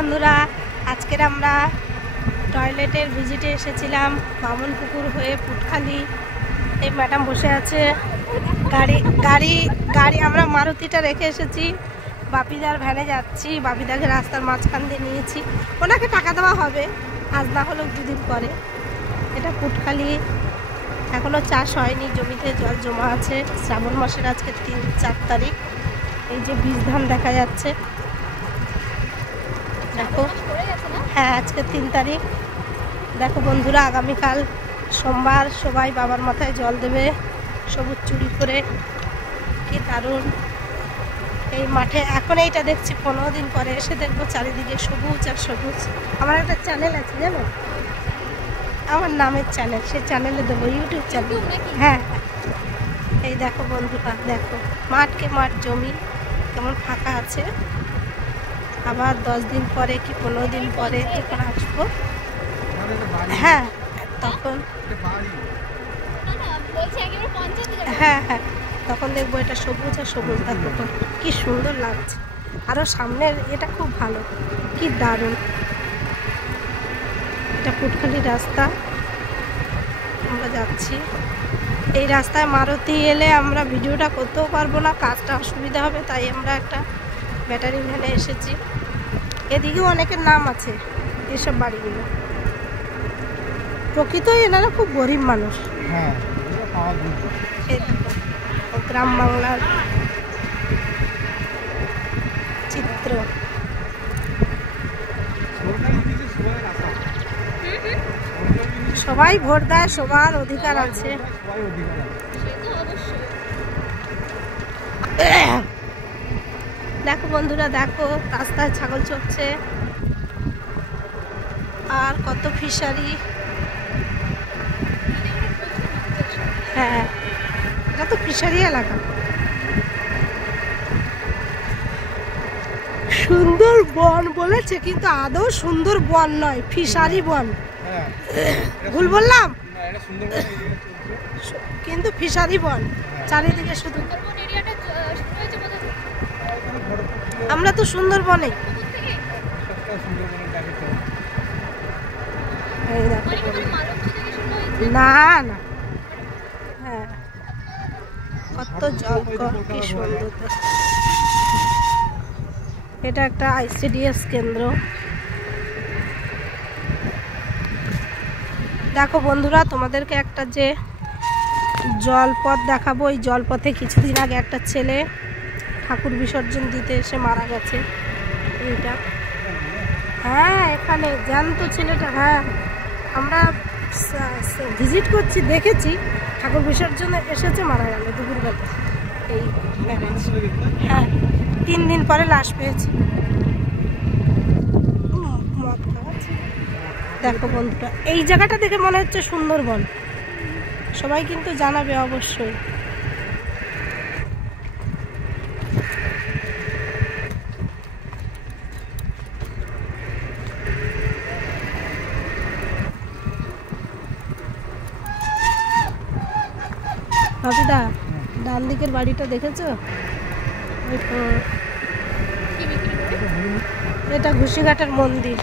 বন্ধুরা, আজকের আমরা টয়লেটের ভিজিটে এসেছিলাম বামনপুকুর হয়ে পুটখালি। এই ম্যাডাম বসে আছে। গাড়ি গাড়ি গাড়ি আমরা মারুতিটা রেখে এসেছি, বাপিদার ভ্যানে যাচ্ছি। বাপিদাকে রাস্তার মাঝখান দিয়ে নিয়েছি, ওনাকে টাকা দেওয়া হবে আজ না হলেও দুদিন পরে। এটা পুটখালি, এখনও চাষ হয়নি, জমিতে জল জমা আছে। শ্রাবণ মাসের আজকে 3-4 তারিখ। এই যে বীজ ধান দেখা যাচ্ছে, দেখো। হ্যাঁ, আজকে 3 তারিখ। দেখো বন্ধুরা, আগামীকাল সোমবার, সবাই বাবার মাথায় জল দেবে সবুজ চুড়ি করে। কি দারুণ এই মাঠে। এখন এইটা দেখছি, 15 দিন পরে এসে দেখবো চারিদিকে সবুজ আর সবুজ। আমার একটা চ্যানেল আছে জানো, আমার নামের চ্যানেল, সেই চ্যানেলে দেবো, ইউটিউব চ্যানেল। হ্যাঁ, এই দেখো বন্ধুরা, দেখো মাঠকে মাঠ, জমি কেমন ফাঁকা আছে। আবার 10 দিন পরে কি 15 দিন পরে তখন আসবো। হ্যাঁ, তখন হ্যাঁ হ্যাঁ তখন দেখবো এটা সবুজ আর সবুজ। দেখো কি সুন্দর লাগছে। আরও সামনের এটা খুব ভালো, কি দারুণ। এটা পুটখালি রাস্তা, আমরা যাচ্ছি এই রাস্তায়। মারুতি এলে আমরা ভিডিওটা করতেও পারবো না, কাজটা অসুবিধা হবে, তাই আমরা একটা ব্যাটারি ভ্যানে এসেছি। এদিকেও অনেকের নাম আছে এসব বাড়িগুলো। প্রকৃতই এনারা খুব গরিব মানুষ। হ্যাঁ, গ্রাম বাংলার চিত্র। সবাই ভোট দেয়, সবার অধিকার আছে। দেখো বন্ধুরা, দেখো রাস্তায় ছাগল চড়ছে, আর কত ফিশারি। হ্যাঁ, এটা তো ফিশারি এলাকা। সুন্দর বন বলেছে, কিন্তু আদৌ সুন্দর বন নয়, ফিশারি বন। ভুল বললাম, কিন্তু ফিশারি বন চারিদিকে শুধু। আমরা তো সুন্দরবনে। না না, হ্যাঁ, কত জল, কি সুন্দর। এটা একটা ICDS কেন্দ্র। দেখো বন্ধুরা, তোমাদেরকে একটা যে জলপথ দেখাবো। এই জলপথে কিছুদিন আগে একটা ছেলে ঠাকুর বিসর্জন দিতে এসে মারা গেছে। এইটা, হ্যাঁ, এখানে জ্যান্ত ছেলেটা। হ্যাঁ, আমরা ভিজিট করছি, দেখেছি ঠাকুর বিসর্জনে এসেছে, মারা গেল দুপুরবেলা। এই হ্যাঁ, 3 দিন পরে লাশ পেয়েছি। দেখো বন্ধুরা, এই জায়গাটা দেখে মনে হচ্ছে সুন্দরবন। সবাই কিন্তু জানাবে অবশ্যই। বাপিদা, ডান দিকের বাড়িটা দেখেছো? এটা ঘুষিঘাটের মন্দির।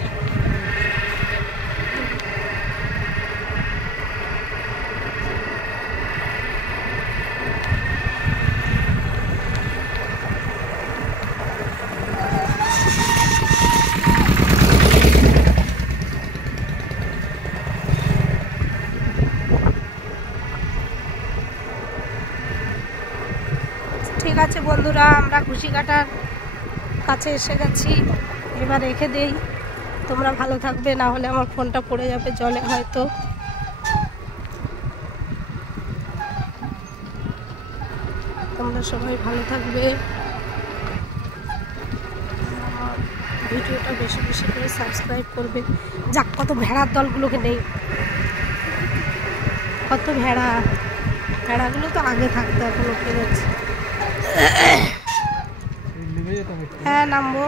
ঠিক আছে বন্ধুরা, আমরা ঘুষিঘাটার কাছে এসে গেছি। এবার রেখে দেই, তোমরা ভালো থাকবে, না হলে আমার ফোনটা পড়ে যাবে জলে হয়তো। তোমরা সবাই ভালো থাকবে। ভিডিওটা বেশি বেশি করে সাবস্ক্রাইব করবে। যাক, কত ভেড়ার দলগুলোকে নেই, কত ভেড়া। ভেড়াগুলো তো আগে থাকতো, এখন উঠে গেছে। হ্যাঁ, নামবো।